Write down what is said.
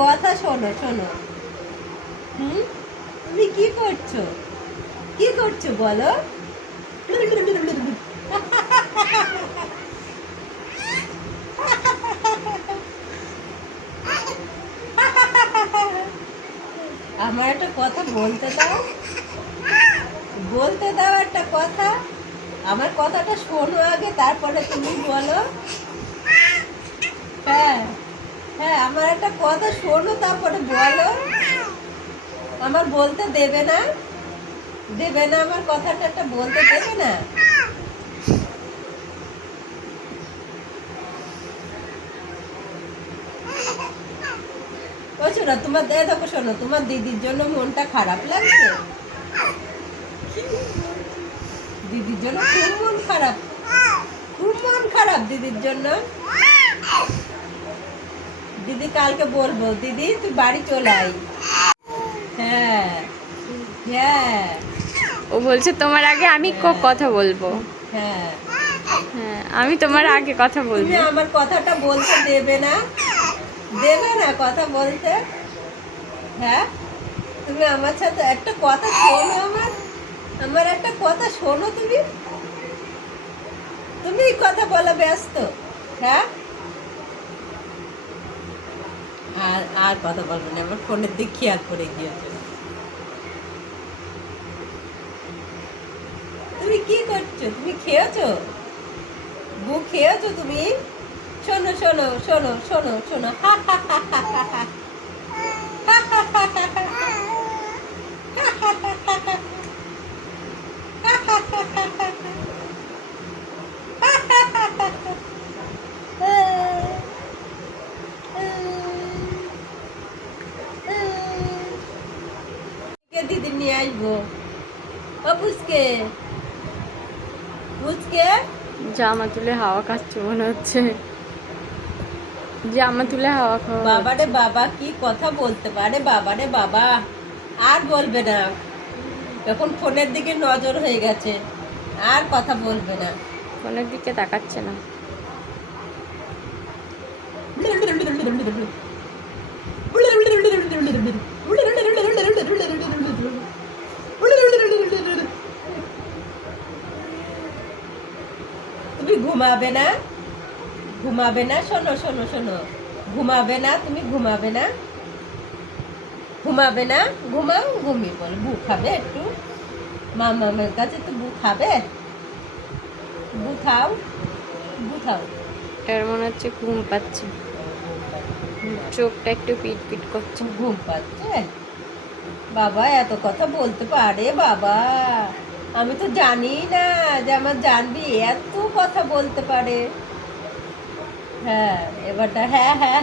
কথা শোনো শোনো। তুমি কি করছো? কি করছো বলো? আমার একটা কথা বলতে দাও, বলতে দাও একটা কথা। আমার কথাটা শোনো আগে, তারপরে তুমি বলো। হ্যাঁ হ্যাঁ, আমার একটা কথা শোনো, তারপরে বলো। আমার বলতে দেবে না? দেবে না? আমার কথাটা একটা বলতে দেবে না? ও শোনো, তোমার দেখো শোনো, তোমার দিদির জন্য মনটা খারাপ লাগছে। দিদির জন্য খুব মন খারাপ, খুব মন খারাপ দিদির জন্য। দিদি কালকে বলবো, দিদি তুই বাড়ি চলে আয়। হ্যাঁ হ্যাঁ। ও বলছে তোমার আগে আমি কথা বলবো। হ্যাঁ হ্যাঁ, আমি তোমার আগে কথা তুমি বলবো। আমার কথাটা বলতে দেবে না? দেবে না কথা বলতে? হ্যাঁ, তুমি আমার সাথে একটা কথা শোনো। আমার আমার একটা কথা শোনো। তুমি তুমি কথা বলা ব্যস্ত। হ্যাঁ, আর আর কথা বলবো না, আমার ফোনের দিক খেয়াল করে গিয়েছে। তুমি কি করছো? তুমি খেয়েছো? বউ খেয়েছো তুমি? শোনো শোনো শোনো শোনো শোনো, হা হা হা হা হা হা। দিদি নিয়ে আসবো। ও পুচকে, পুচকে। জামা তুলে হাওয়া খাচ্ছে মনে হচ্ছে। জামা তুলে হাওয়া খাওয়া বাবারে হচ্ছে। বাবা, কি কথা বলতে পারে! বাবারে বাবা, আর বলবে না। এখন ফোনের দিকে নজর হয়ে গেছে, আর কথা বলবে না। ফোনের দিকে তাকাচ্ছে না। তুমি ঘুমাবে না? ঘুমাবে না? শোনো শোনো শোনো, ঘুমাবে না? তুমি ঘুমাবে না? ঘুমাবে না? ঘুমাও, ঘুমিয়ে বলো। বু খাবে একটু? মামামের কাছে তো বু খাবে। বু খাও, বু খাও। এর মনে হচ্ছে ঘুম পাচ্ছে, চোখটা একটু পিট পিট করছে। ঘুম পাচ্ছে? বাবা এত কথা বলতে পারে বাবা! আমি তো জানি না যে আমার জানবি এত কথা বলতে পারে। হ্যাঁ, এবারটা হ্যাঁ হ্যাঁ হ্যাঁ।